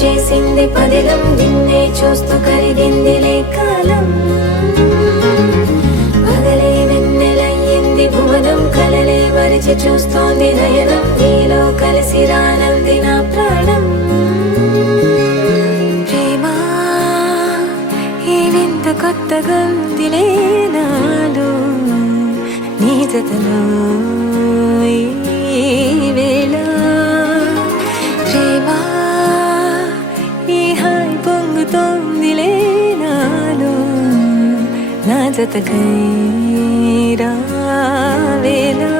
చేసింది పదిలం నిన్నే చూస్తూ కరిగిందిలే కాలం పగలే వెన్నెలయ్యింది భువనం కలలే మరిచి చూస్తోంది నయనం నీలో కలిసి రానంది నా ప్రాణం ప్రేమ ఈ వింత కొత్తగా ఉందిలే నాలో నీ జతలో ఈ వేళ ప్రేమ ఈ హాయ్ పొంగుతోందిలే నాలో నా జతకై రావేలా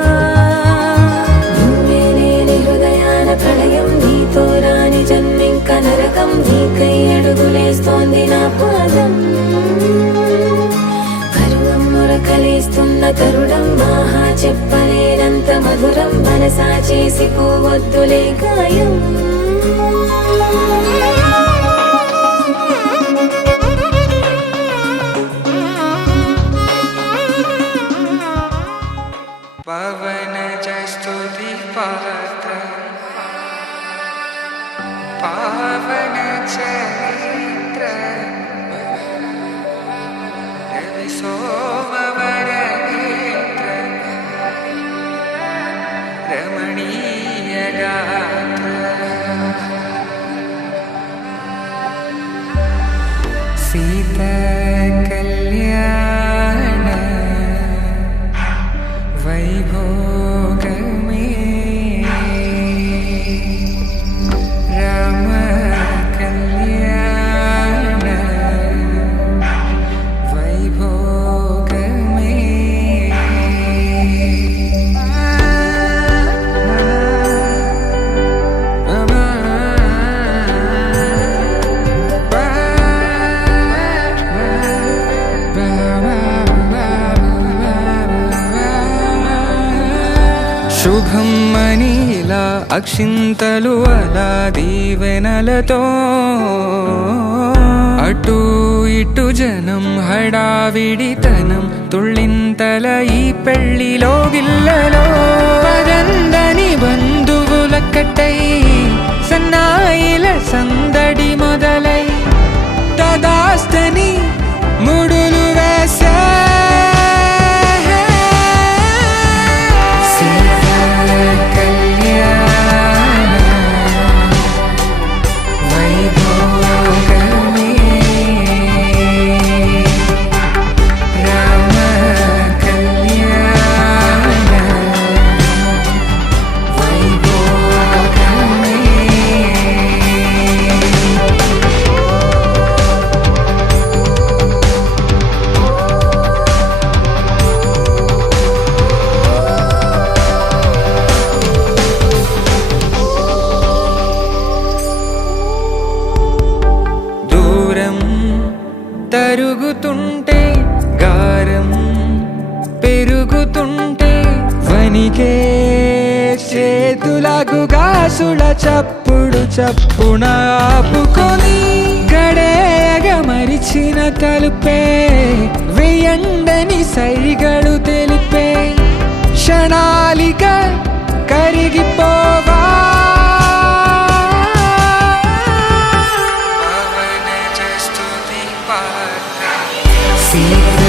నువ్వే లేని హృదయాల ప్రళయం నీతో రాని జన్మింక నరకం నీకై అడుగులేస్తోంది నా పాదం పరువం మురకలేస్తున్న తరుణం ఆహా చెప్పలేనంత మధురం మనసా చేసి పోవద్దులే గాయం పవన జస్తుతి పాత్ర పావన చరిత్ర రవి సోమవర నేత్ర రమణీయ గాత్ర సీత కళ్యాణ వైభోగమే రామ కళ్యాణ వైభోగమే శుభం మనీలా అక్షింతలు అలా దీవెనలతో అటు ఇటు జనం హడావిడితనం తుళ్ళింతల ఈ పెళ్లిలో గిల్లలో పదందని బంధువులక్కటై సన్నాయిల సందడి మొదలై తదాస్తని కరుగుతుంటే గారం పెరుగుతుంటే వనికే చేతులకు గాసుల చప్పుడు చప్పున ఆపుకొని గడేయగ మరిచిన తలుపే వెయ్యండని సైగడు తెలిపే క్షణాలిక కరిగిపోవా సీత